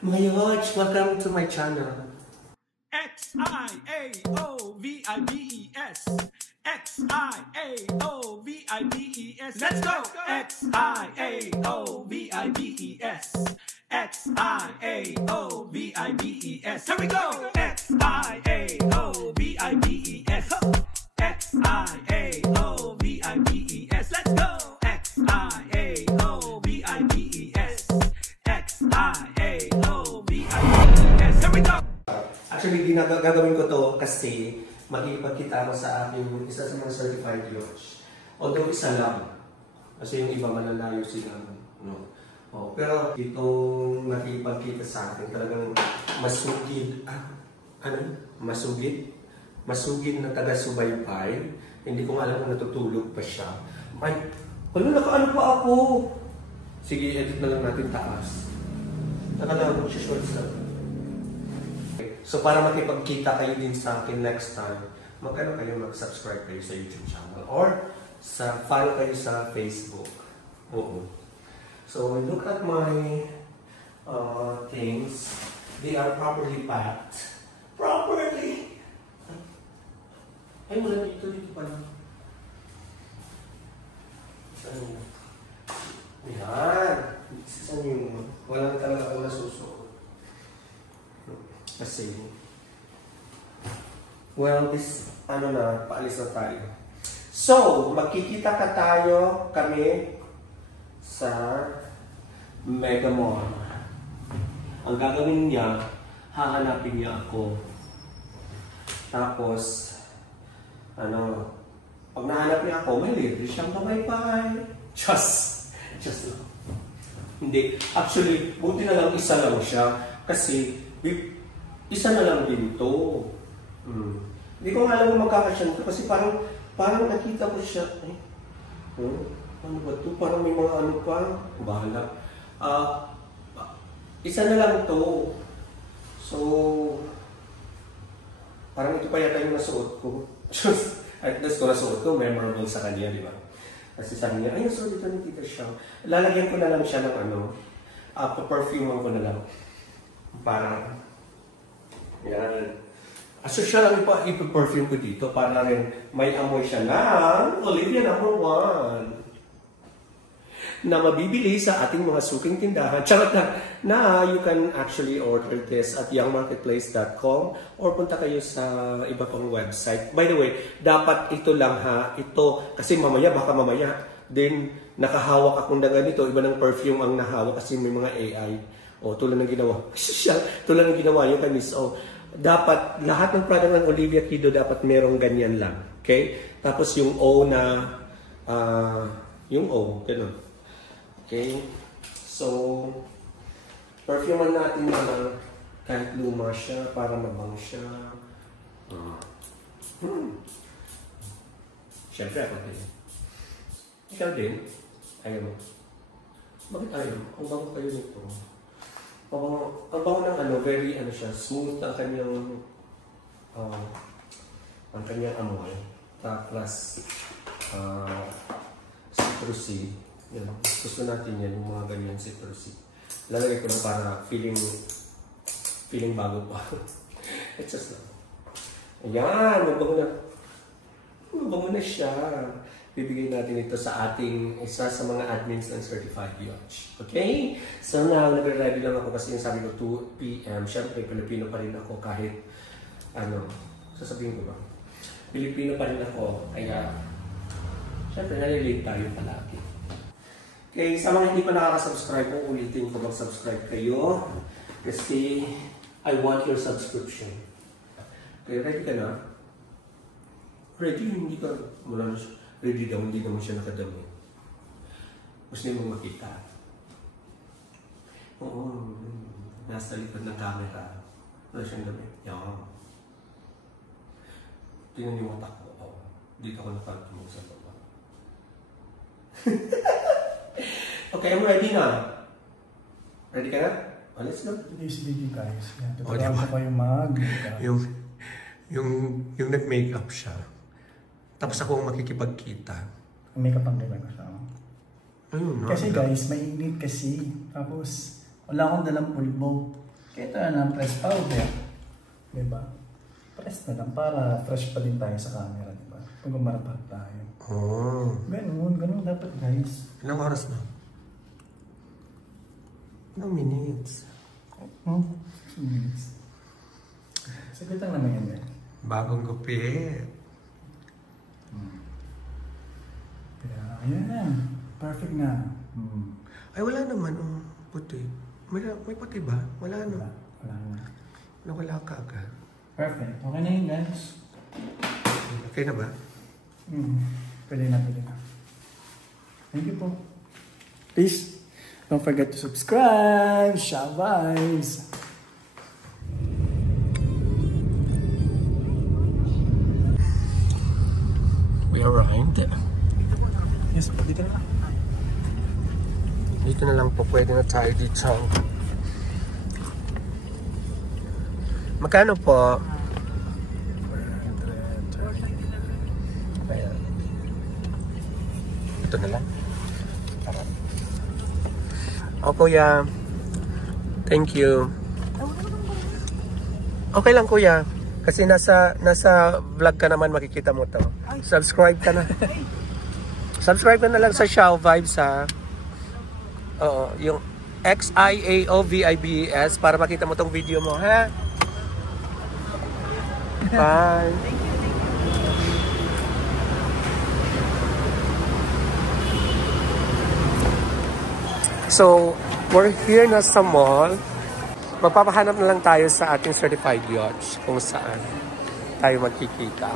Mga Yoch, welcome to my channel. X-I-A-O-V-I-B-E-S. X-I-A-O-V-I-B-E-S. Let's go! X-I-A-O-V-I-B-E-S. X-I-A-O-V-I-B-E-S. Here we go! X-I-A-O-V-I-B-E-S. X-I-A-O-V-I-B-E-S. Let's go! X-I-A-O-V-I-B-E-S. X-I-A-O-V-I-B-E-S. Here we go! Actually, gagawin ko to kasi makikipagkita ako sa aking isa sa mga certified Yoch. Although isa lang. Kasi yung iba malalayo sila. No? Oh, pero itong makikipagkita sa akin talagang masugid. Masugid na taga-subaybay. Hindi ko alam kung natutulog pa siya. Ay, nakaano pa ako? Sige, edit na lang natin taas. Nakalabog siya shorts lang. So para makipagkita kayo din sa akin next time, mag-subscribe kayo sa YouTube channel or follow kayo sa Facebook. Oo. So look at my things. They are properly packed. Properly! Ay, wala dito pala. Saan yun? Yan. Saan yun? Walang talaga ako nasusuot. Kasi, well, paalis na tayo. So, magkikita kami sa Mega Mall. Ang gagawin niya, hahanapin niya ako. Tapos, pag nahanap niya ako, may libre siyang bye-bye. Just lang. Hindi. Actually, buti na lang isa lang siya. Kasi, isa na lang din ito. Hindi ko nga alam kung magkakasyan ito kasi parang nakita ko siya. Ano ba ito? Parang may mga ano pa. Bahala. Isa na lang ito. So, parang ito pa yata yung nasuot ko. At least ko nasuot ko, memorable sa kanya, di ba? Kasi sabi niya, ayun, so dito ni Tita Xiao. Lalagyan ko na lang siya ng perfume ko na lang. Para, yan. So siya lang ipa-perfume ko dito para rin may amoy siya ng Olivia No. 1 na mabibili sa ating mga suking tindahan. Charot na you can actually order this at youngmarketplace.com or punta kayo sa iba pang website. By the way, dapat ito lang ito kasi baka mamaya din nakahawak akong na ganito, iba ng perfume ang nahawak kasi may mga AI. Tulad ng ginawa. Tulad ng ginawa yung kamis. Dapat lahat ng product ng Olivia Kido dapat merong ganyan lang. Okay? Tapos yung O na ganun. Okay? So, perfume natin na kahit luma siya para mabang siya. Siyempre ako din. Ikaw din? Ayaw mo. Bakit ayaw? Ang bango kayo nito. Ang bango ng very siya, smooth ang kanyang amoy. Tapos, citrusy. Yan. Gusto natin yan, yung mga ganyan citrusy. Lalagay ko na para feeling bago pa. It's just lang. Ayan, mabango na siya. Bibigay natin ito sa ating isa sa mga admins ng Certified Yoch. Okay? So now, nag-ready lang ako kasi yung sabi ko 2 PM. Siyempre, Pilipino pa rin ako kahit sasabihin ko ba? Pilipino pa rin ako, kaya siyempre, nalilate tayo palagi. Okay, sa mga hindi pa nakaka-subscribe, ulitin ko mag-subscribe kayo kasi I want your subscription. Okay, ready ka na? Ready? Hindi ka. Ready daw, hindi naman siya nakadami. Gusto niyo makita. Oo, nasa likod ng camera. Wala siyang dami. Yan. Tingnan niyo mata ko. Dito ako nakatumog sa baba. Okay, I'm ready na. Ready ka na? Let's go. Today's video guys. Tuturuan ko kayo mag-makeup. Yung nag-makeup siya. Tapos ako makikipagkita. Makeup ang gawin ko siya. Ayun, kasi guys, mainit kasi. Tapos, wala akong dalang pulbo. Ito na ng press powder. Diba? Press na lang para fresh pa din tayo sa camera, diba? Pag umarapag tayo. Oh. Ganun dapat guys. Ilang oras na? Ilang minutes? 6 minutes. Saglit lang naman yan guys. Bagong gupit. Kaya, ayan na. Perfect na. Ay, wala naman. Puti. May puti ba? Wala no? Wala na. Nawala ka agad. Perfect. Okay na yun guys. Okay na ba? Pwede na. Thank you po. Please, don't forget to subscribe. Shah Vibes. We arrived. Yes po, dito na lang. Dito na lang po. Pwede na tayo dito. Magkano po? Ayan. Ito na lang. Tara. O kuya. Thank you. Okay lang kuya. Kasi nasa vlog ka naman, makikita mo to. Subscribe ka na. Subscribe ka na lang sa Shah Vibes ha. Oo, yung XIAOVIBES para makita mo tong video mo ha. Bye. So, we're here na sa mall. Magpapahanap na lang tayo sa ating certified yachts kung saan tayo magkikita.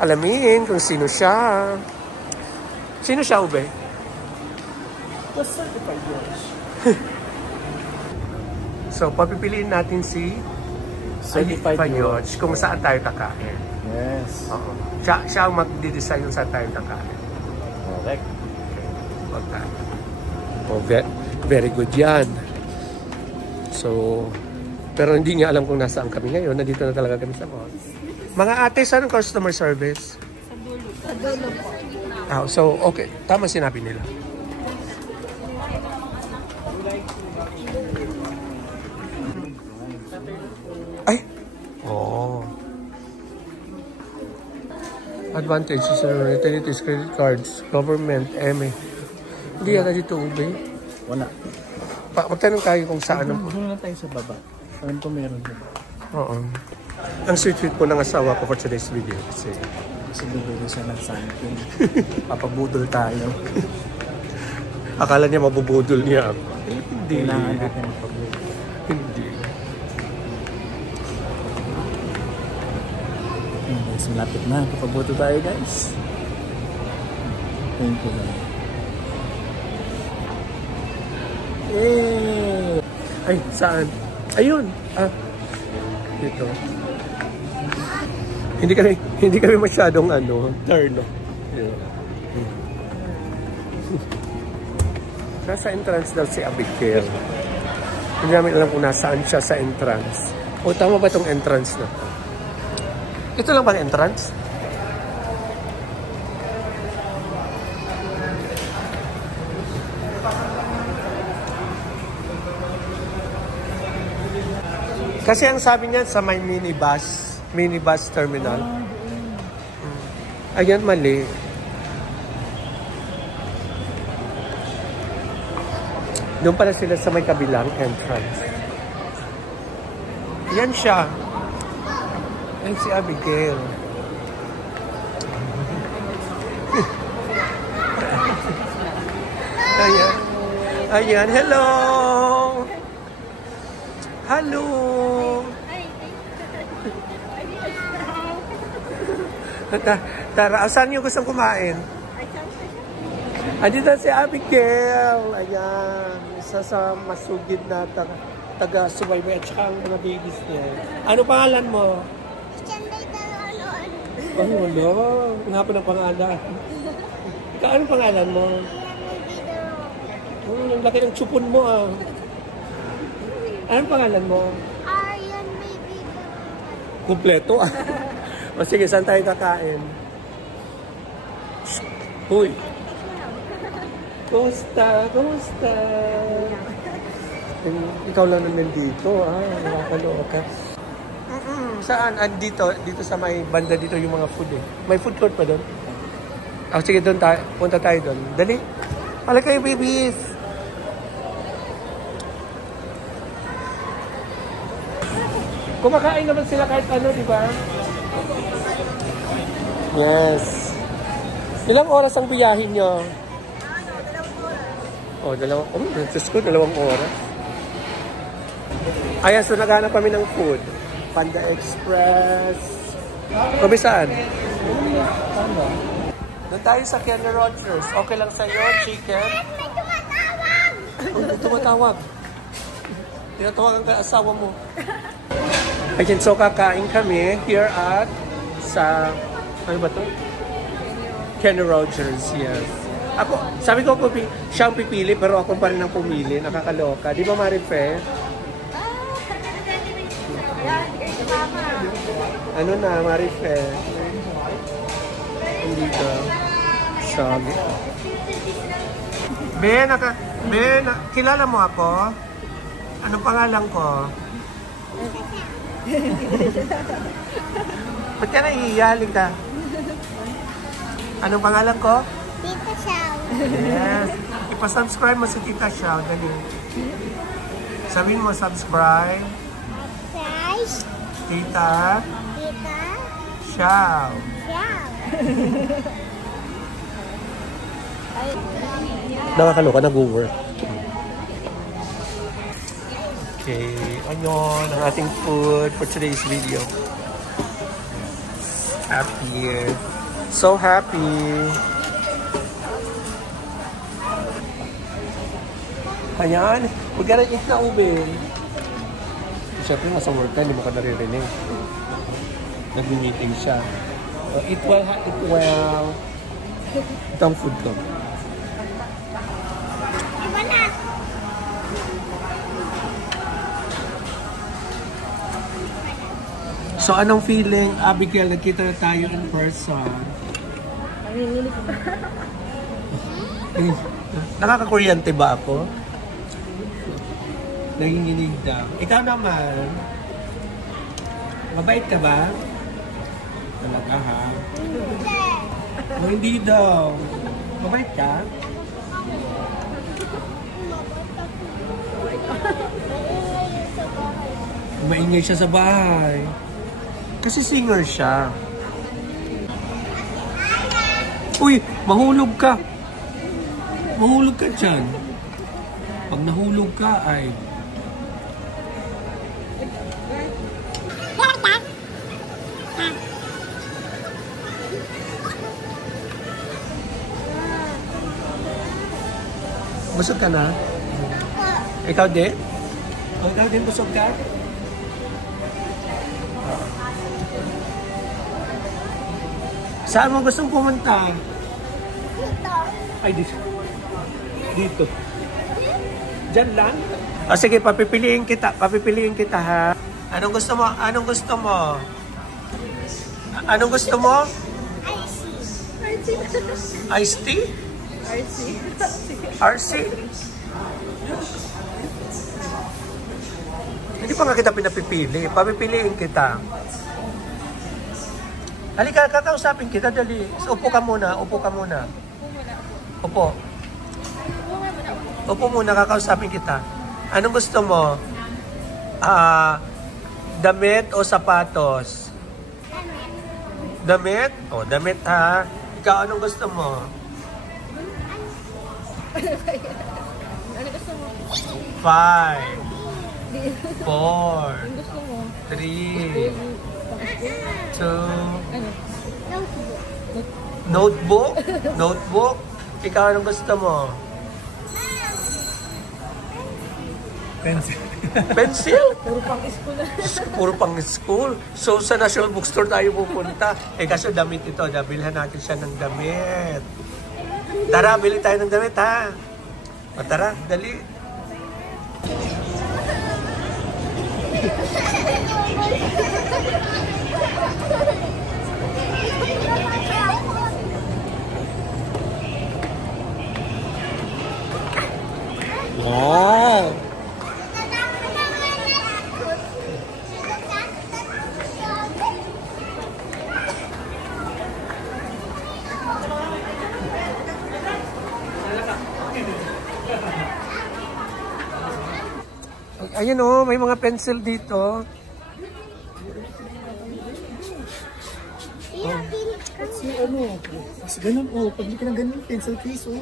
Alamin kung sino siya. Sino siya, Ube? The certified yachts. So, papipiliin natin si Certified yachts kung saan tayo kakain. Yes. Oo. Siya ang magdi-design kung saan tayo kakain. Correct. Okay. Oh, very good yan. So, pero hindi nga alam kung nasaan kami ngayon. Nandito na talaga kami sa mall. Mga ate, saan ang customer service? Sa dulo po. So, okay. Tama sinabi nila. Ay! Oo. Advantages and utilities, credit cards, government, MA. Hindi yata dito, Ube. Wala. Magtanong tayo kung saan. Doon na tayo sa baba. Alam ko meron dito. Oo. Ang sweet-sweet po ng asawa ko for today's video. Kasi bibili siya ng something. Papabudol tayo. akala niya mabubudol niya ako. Hindi. Kailangan natin magpabudol. Hindi. Guys, malapit na. Papabudol tayo guys. Thank you guys. Eh. Ay, saan? Ayun. Dito. Hindi kami masyadong turn. Yeah. Nasa entrance daw si Abigail. Hindi namin alam kung nasaan siya sa entrance. O tama ba itong entrance na to? Ito lang ba ang entrance? Kasi ang sabi niya sa may minibus terminal. Ayan, mali. Doon pala sila sa may kabilang entrance. Yan siya. Yan si Abigail. Ayan. Ayan, hello! Hello! Tara, saan niyo gustong kumain? Andito si Abigail. Ayan. Isa sa masugid na taga-subaybay at saka ang mga babies niya. Ano pangalan mo? Ay, wala. Ang hapon ang pangalan. Ikaw, anong pangalan mo? Ang laki ng tsupon mo ah. Anong pangalan mo? Aryan Baby. Kompleto ah. O sige, saan tayo kakain? Huy! Kumusta? Kumusta? Ikaw lang naman dito, nakakaloka. Saan? Dito sa may banda dito yung mga food eh. May food court pa doon? Sige, doon tayo. Punta tayo doon. Dali. Hala kayo, babies. Kumakain naman sila kahit ano, di ba? Yes. Ilang oras ang biyahin nyo? Dalawang oras. Dalawang oras. Ayan, so naghanap kami ng food. Panda Express. Kami saan? Doon tayo sa Kenny Rogers. Okay lang sa'yo, chicken? May tumatawag! May tumatawag. Tinatawagan ka asawa mo. Ayan, so kakain kami here at ano ba to? Kenny Rogers, yes. Ako, sabi ko siya ang pipili pero ako pa rin ang pumili. Nakakaloka. Di ba, Marife? Ano na, Marife? Dito. Sabi. Ben, kilala mo ako? Anong pangalan ko? Ba't ka naiiyaling ka? Anong pangalan ko? Tita Shaw. Yes. Ipa-subscribe mo si Tita Shaw. Dali. Sabihin mo, subscribe. Price. Tita Tita Shaw. Shaw. Nakakaloka, nag-work. Okay, ayun ang ating food for today's video. Happy. So happy. Ayan, we gotta eat na ube. Siyempre, nasa work ka, hindi mo ka naririnig. Nag-meeting siya. So, eat well, ha? Eat well. Ito ang food ko. Iba na. So, anong feeling, Abigail, nagkita na tayo in person? Nakakakuryente ba ako? Nanginginig daw. Ikaw naman, mabait ka ba? Talaga ha? Hindi daw. Mabait ka? Maingay siya sa bahay. Kasi singer siya. Uy, mahulog ka. Mahulog ka dyan. Pag nahulog ka ay... Busog ka na? Ikaw din? Ikaw din busog ka? Saan mo gustong pumunta? Dito. Ay, dito. Dito. Diyan lang? O sige, papipiliin kita. Papipiliin kita, ha? Anong gusto mo? Anong gusto mo? Anong gusto mo? Iced tea? RC? Hindi pa nga kita pinapipili. Papipiliin kita. Halika, kakausapin kita, dali. Upo ka muna, upo ka muna. Upo. Upo muna, kakausapin kita. Anong gusto mo? Damit o sapatos? Damit? O, damit ha. Ikaw, anong gusto mo? Ano gusto mo? 5, 4, 3, 2, notebook? Notebook? Ikaw, anong gusto mo? Pencil. Pencil? Puro pang school. Puro pang school. So, sa National Bookstore tayo pupunta. Kasi damit ito. Bilhan natin siya ng damit. Tara, bili tayo ng damit, ha? O, tara, dali. Wow! Ayan oh, may mga pencil dito. Iya, pilit ka. Kasi ano, mas ganun oh, pag di ka ng ganun, pencil case oh.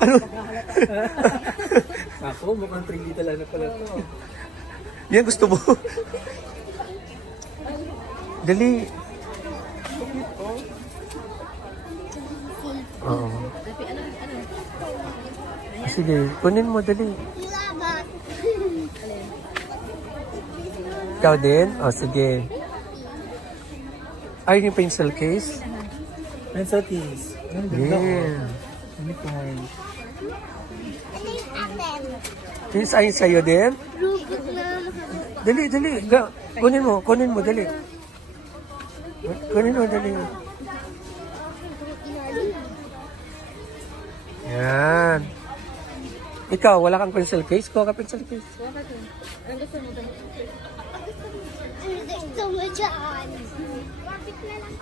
Ano? Ako, mukhang 3D talaga pala to. Yan gusto mo? Dali. Oo. Sige, kunin mo, dali. Labat. Ikaw din? O, sige. Ay, yung pencil case? Pencil case. Ang ganda oh. Yeah. Unicorn. Ano yung atem? Yung sign sa'yo din? Rugog na makabuka. Dali, dali. Kunin mo, dali. Kunin mo, dali. Yan. Ikaw, wala kang pencil case? Kuha ka pencil case. Ano gusto mo dyan? Bakit na lang?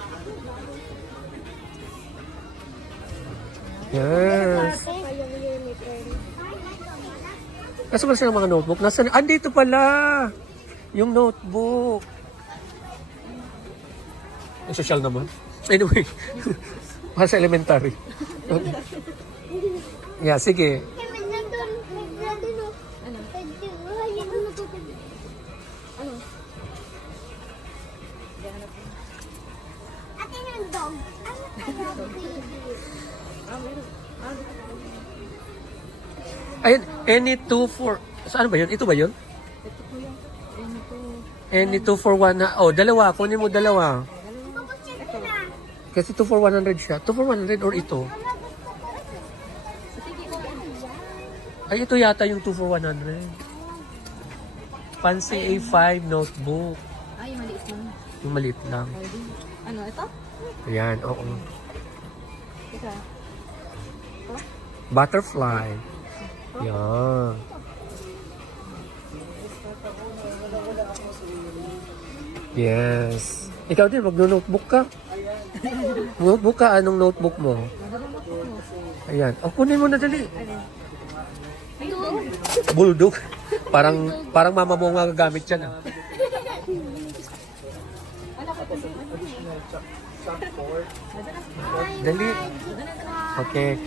Yes. Yung unicorn. Nasa ba sila mga notebook? Andito pala! Yung notebook. Ang social naman. Anyway. Para sa elementary. Yeah, sige. Nandun o. Ano? Ayun, ano to? Ano? Ate yung dog. Ano kaya Ayun, any 2 for... Saan ba yun? Ito ba yun? Any 2 for 1 na... Oh, dalawa. Kunin mo dalawa. Kasi 2 for 100 siya. 2 for 100 or ito? Ay, ito yata yung 2 for 100. Fancy A5 notebook. Ay, maliit lang. Yung maliit lang. Ano, ito? Ayan, oo. Ito. Butterfly. Yan. Yes. Ikaw din, mag-notebook ka. Notebook ka, anong notebook mo? Ayan. O, kunin mo na dali. Bulldog. Parang mama mo nga gagamit yan. Ah. Dali. Okay.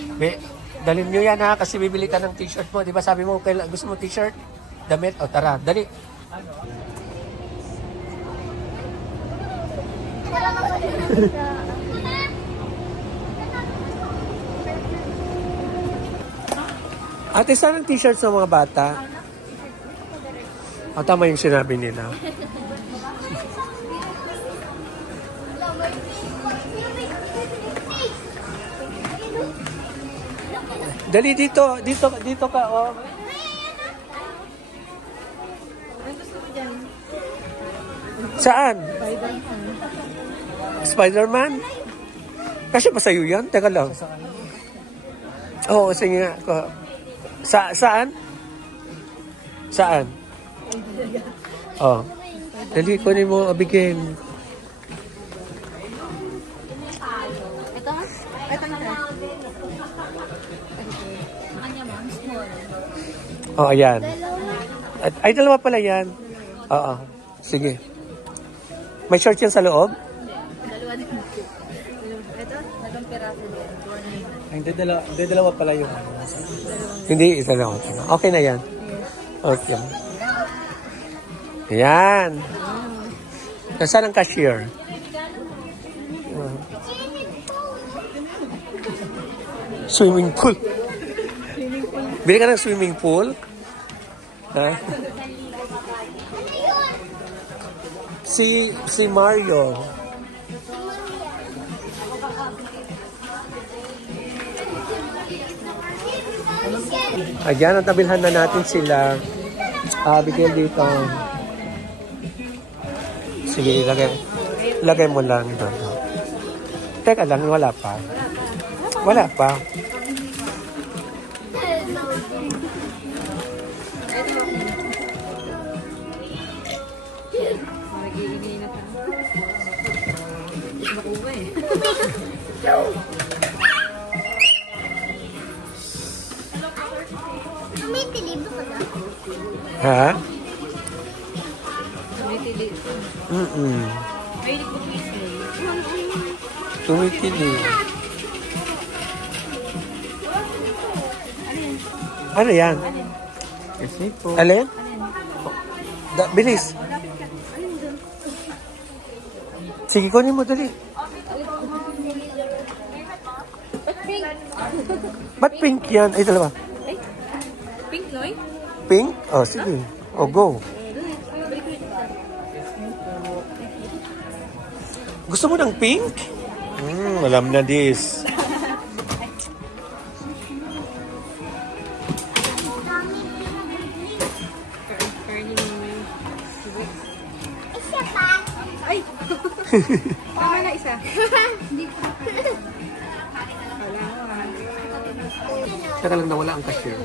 Dalhin nyo yan ha, kasi bibili ka ng t-shirt mo. Di ba sabi mo, gusto mo t-shirt? Damit? O tara, dali. Ate, saan ang t-shirt sa mga bata? O, tama yung sinabi nila. Dali dito ka, oh. Saan? Spider-Man? Kasi ba sa'yo yan? Teka lang. Oo, sige nga. Saan? Saan? Oh. Dali, kunin mo, Abigail. Ito? Ito na. Kanya ma'am, small. Oh, ayan. Ay, dalawa pala yan. Oo. Sige. May short yan sa loob? Dalawa din. Ito, nagang piraso din. Hindi dalawa pala yung Hindi, isa lang. Okay na yan. Okay. Ayan. Nasaan ang cashier? Swimming pool. Bili ka ng swimming pool? Ha? Si Mario. Ayan, natabilhan na natin sila. Abigail dito. Sige, ilagay mo lang doon. Teka lang, wala pa. Wala pa. Mag-iingay na pa. Makuha eh. Tumitilib ko na. Ha? Tumitilip. Mahilig ko Paisley. Tumikilig. Ano yan? Kasi po. Alin? Bilis. Sige, kunin mo dali. Ba't pink yan? Ay, dalawa. Ay, pink, Noy? Pink? Oh, sige. Oh, go. Gusto mo ng pink? Alam na this. Isa pa. Ay! Tama na isa. Teka lang, nawala ang cashier.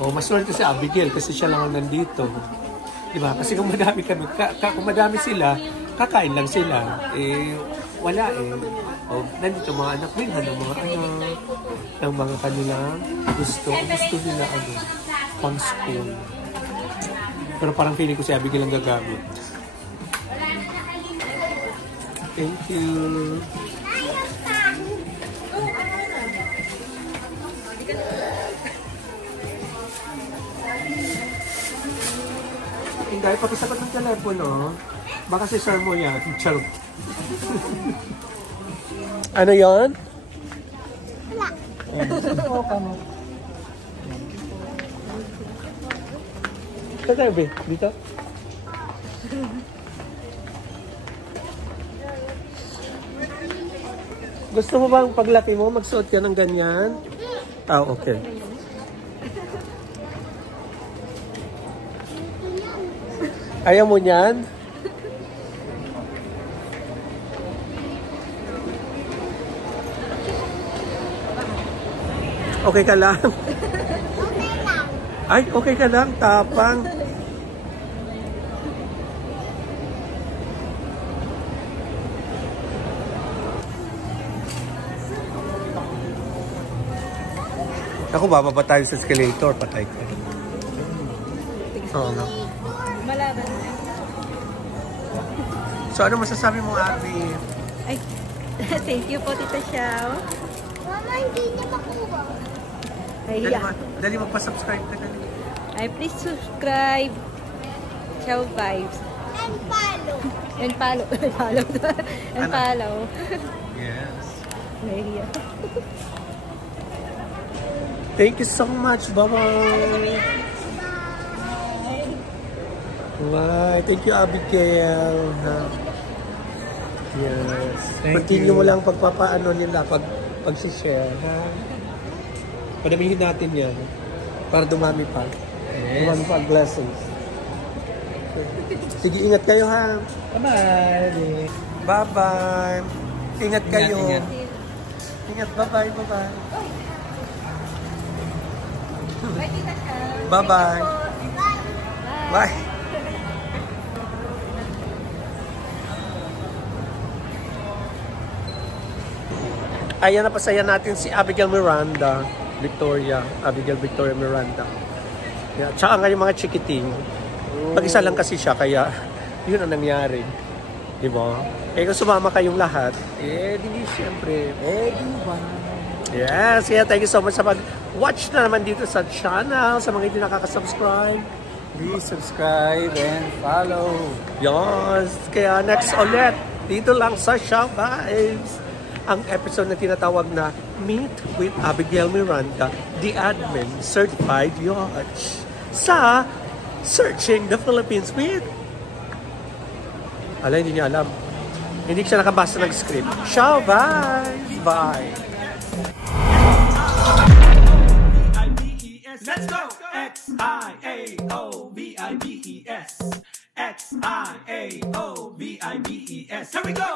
Oh, mas swerte si Abigail kasi siya lang ang nandito. Diba? Kasi kung madami kami, kung madami sila, kakain lang sila. Eh, wala eh. Oh, nandito mga anak, bilhan ng mga anak, ng mga kanilang gusto nila ano, pang school. Pero parang feeling ko si Abigail ang gagamit. Thank you. Hindi, pakisagot ng telepono. Baka si sir mo yan. Charot. Ano yan? Wala. Katabi, dito. Gusto mo bang paglaki mo, magsuot ka ng ganyan? Ah, okay. Ayaw mo niyan? Okay ka lang? Okay lang. Ay, okay ka lang, tapang. Ako, bababa tayo sa escalator, patay ko. Oo nga. Malaban na. So, ano masasabi mo, Abby? Ay, thank you po, Tita Xiao. Mama, hindi niya makuha. Ay, Dali magpa-subscribe ka dali. ay, please subscribe. Xiao Vibes. And follow. And follow. Follow. And Ano? follow. Yes. Nahiya. Thank you so much. Bye-bye. Bye. Thank you, Abigail. Yes. Continue mo lang pagpapaano nila, pag-share, ha? Padamihin natin yan. Para dumami pa. Yes. Dumami pa ang blessings. Sige, ingat kayo, ha? Bye-bye. Bye-bye. Ingat kayo. Ingat. Ingat. Bye-bye. Bye-bye. Bye, Tita Xiao. Bye-bye. Bye. Ayan, napasaya natin si Abigail Miranda. Abigail Victoria Miranda. Yeah. Tsaka nga yung mga chikiting. Pag-isa lang kasi siya, kaya yun ang nangyari. Di ba? Eh kung sumama kayong lahat, eh di siyempre. Eh di ba? Yes, yeah, thank you so much sa pag-watch na naman dito sa channel. Sa mga hindi nakaka-subscribe, Please subscribe and follow. yes. Kaya next ulit, dito lang sa Xiao Vibes. Ang episode na tinatawag na Meet with Abigail Miranda, the admin, certified yacht. Sa Searching the Philippines with... Ala, hindi niya alam. Hindi siya nakabasa ng script. Xiao Vibes. Bye. Let's go! X-I-A-O-V-I-B-E-S. X-I-A-O-V-I-B-E-S. Here we go!